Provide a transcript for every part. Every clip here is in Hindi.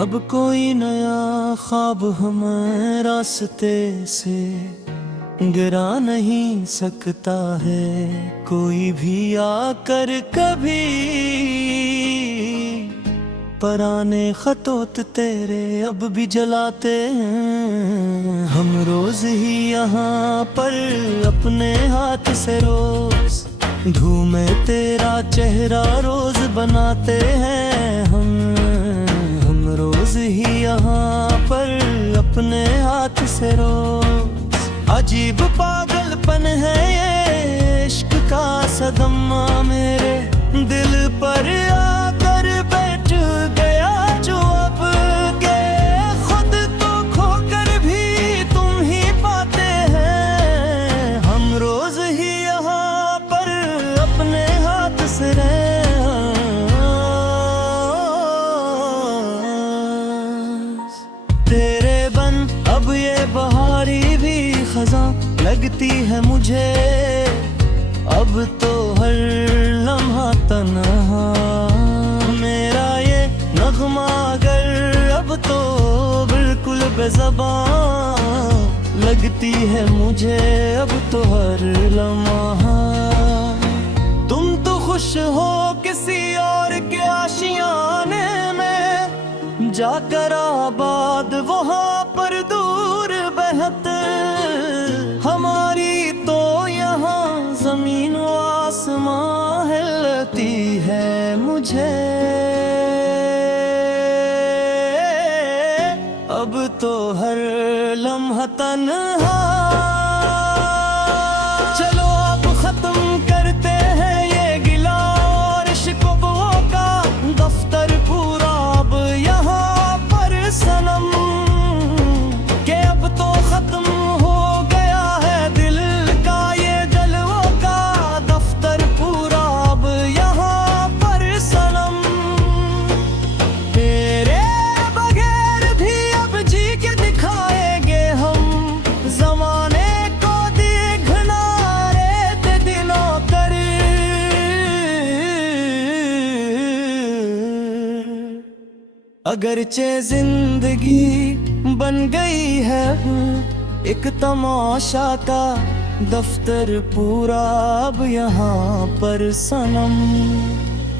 अब कोई नया ख्वाब हमें रास्ते से गिरा नहीं सकता है। कोई भी आकर कभी पराने खतोत तेरे अब भी जलाते हैं। हम रोज ही यहाँ पर अपने हाथ से रोज धूमे तेरा चेहरा रोज बनाते हैं। हम रोज ही यहाँ पर अपने हाथ से रोज। अजीब पागलपन है ये इश्क का सदमा मेरे दिल पर आकर बैठ गया जो अब के खुद तो खोकर भी तुम ही पाते हैं। हम रोज ही यहाँ पर अपने हाथ से तेरे बन अब ये बहारी भी खज़ां लगती है मुझे। अब तो हर लम्हा तन्हा मेरा ये नगमा अगर अब तो बिल्कुल बेज़बान लगती है मुझे। अब तो हर लम्हा तुम तो खुश हो किसी और के आशियाने में जाकर आबाद वहाँ पर दूर बेहद। हमारी तो यहाँ जमीन व आसमां हिलती है मुझे। अब तो हर लम्हा तन्हा। चलो अब खत्म करते हैं ये गिला और शिकवों का दफ्तर पूरा अब यहाँ पर सनम। के अब तो खत्म हो गया है दिल का ये जलवों का दफ्तर पूरा अब यहाँ पर सनम। तेरे बगैर भी अब जी के दिखाएंगे हम जमाने को देखना रेत दिनों कर। अगरचे जिंदगी बन गई है एक तमाशा का दफ्तर पूरा अब यहाँ पर सनम।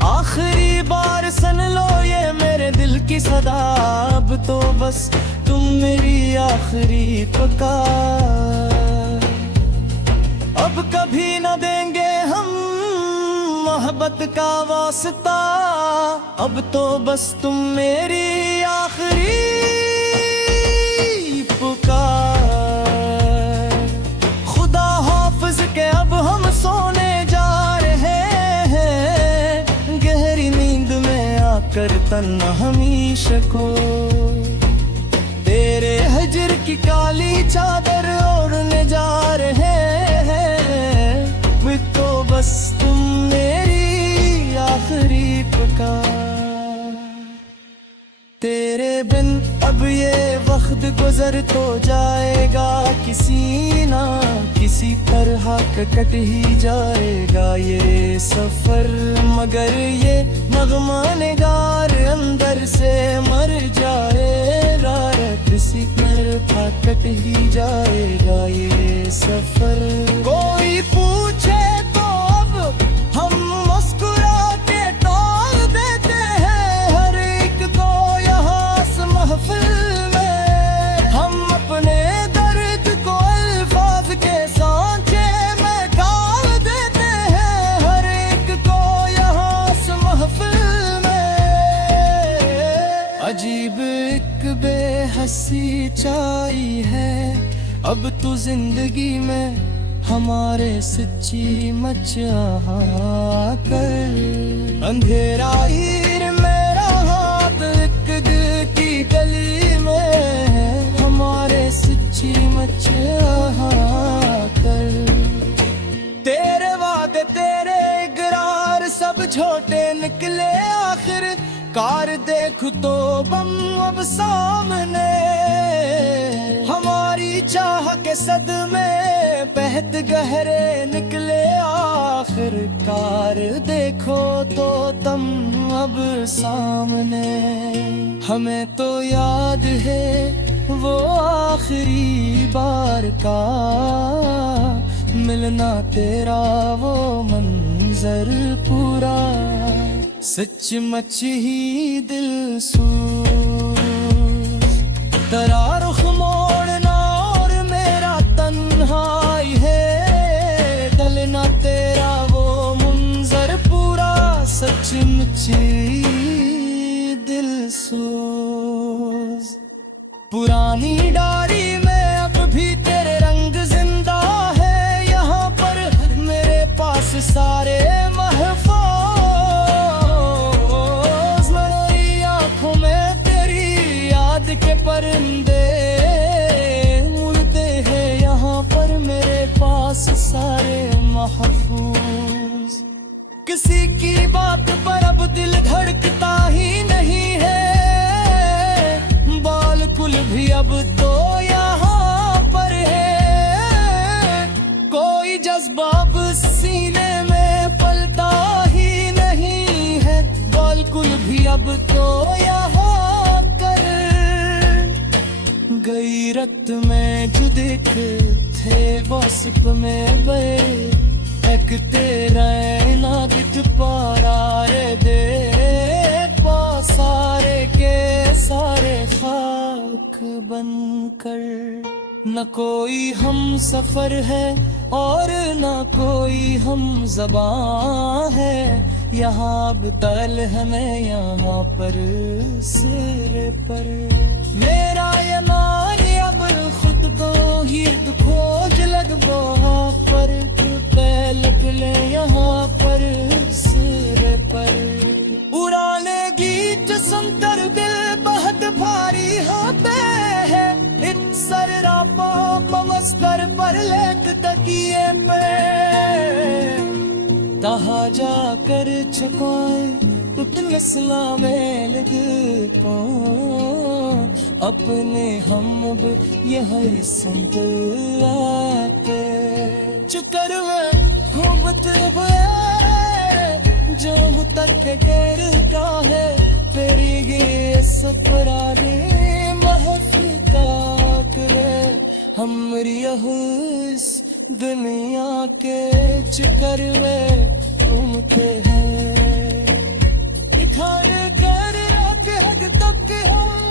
आखिरी बार सुन लो ये मेरे दिल की सदा। अब तो बस तुम मेरी आखिरी पुकार। अब कभी न देंगे हम मोहब्बत का वास्ता। अब तो बस तुम मेरी आखिरी पुकार। खुदा हाफिज के अब हम सोने जा रहे हैं गहरी नींद में आकर तन्हा हमीशा को। तेरे हजर की काली चादर ओढ़ने जा रहे हैं। मैं तो बस तुम मेरी आखिरी पुकार। तेरे बिन अब ये वक्त गुजर तो जाएगा किसी ना किसी तरह कट ही जाएगा ये सफर। मगर ये नगमा निगार अंदर से मर जाएगा किसी तरह कट ही जाएगा ये सफर। कोई पूछे तो अब हम मुस्कुरा के टाल देते हैं हर एक को यहाँ से महफिल में। हम अपने दर्द को अल्फाज के सांचे में डाल देते हैं हर एक को यहाँ से महफिल में। अजीब एक बेहसी छाई है अब तो जिंदगी में हमारे सच्ची मचा कर। अंधेरा हीर मेरा हाथ एक दिल की गली में है हमारे सच्ची मचा कर। तेरे वादे तेरे इकरार सब झूठे निकले आखिर कार। देख तो बम अब सामने हमारी चाह के सदमे बहत गहरे निकले आखिरकार। देखो तो तुम अब सामने हमें तो याद है वो आखिरी बार का मिलना तेरा, वो मंजर पूरा सचमुच ही दिल सूज। तेरा रुख मोड़ना और मेरा तन्हाई है, डलना तेरा वो मंजर पूरा सचमुच ही दिल सूज। पुरानी डायरी में अब भी तेरे रंग जिंदा है, यहाँ पर मेरे पास सारे महफूज। मेरी आंखों में तेरी याद के परिंदे उड़ते हैं, यहाँ पर मेरे पास सारे महफूज। किसी की बात पर अब दिल धड़कता ही नहीं है, बालकुल भी अब तो यहाँ पर है। कोई जज्बा अब सीने में पलता ही नहीं है, बालकुल भी अब तो यहाँ कर गई। रक्त में जो दिख थे वास्प में बे एक तेरा ना दिख पारा रे दे पा, सारे के सारे खाक बनकर। न कोई हम सफर है और न कोई हम ज़बां है, यहाँ अब तल हमें यहाँ पर सिर पर। मेरा ये मान अब खुद को ही खोज लग वहाँ पर, लग ले यहाँ पर सिर पर। उड़ाने गीत सुनकर दिल बहुत भारी होते हैं, एक सर्रापा मस्कर पर लेट तकिए पे। तहाँ जाकर छुपाए उतने सलामे लग को, अपने हम अब यही सुनते आते। चुकर में हुबत हुए जो तक गिर का है, तेरी ये सपरारी महफिल का करे। हमरी इस दुनिया के चक्कर में घूमते हैं, दिखाने कर हद तक हम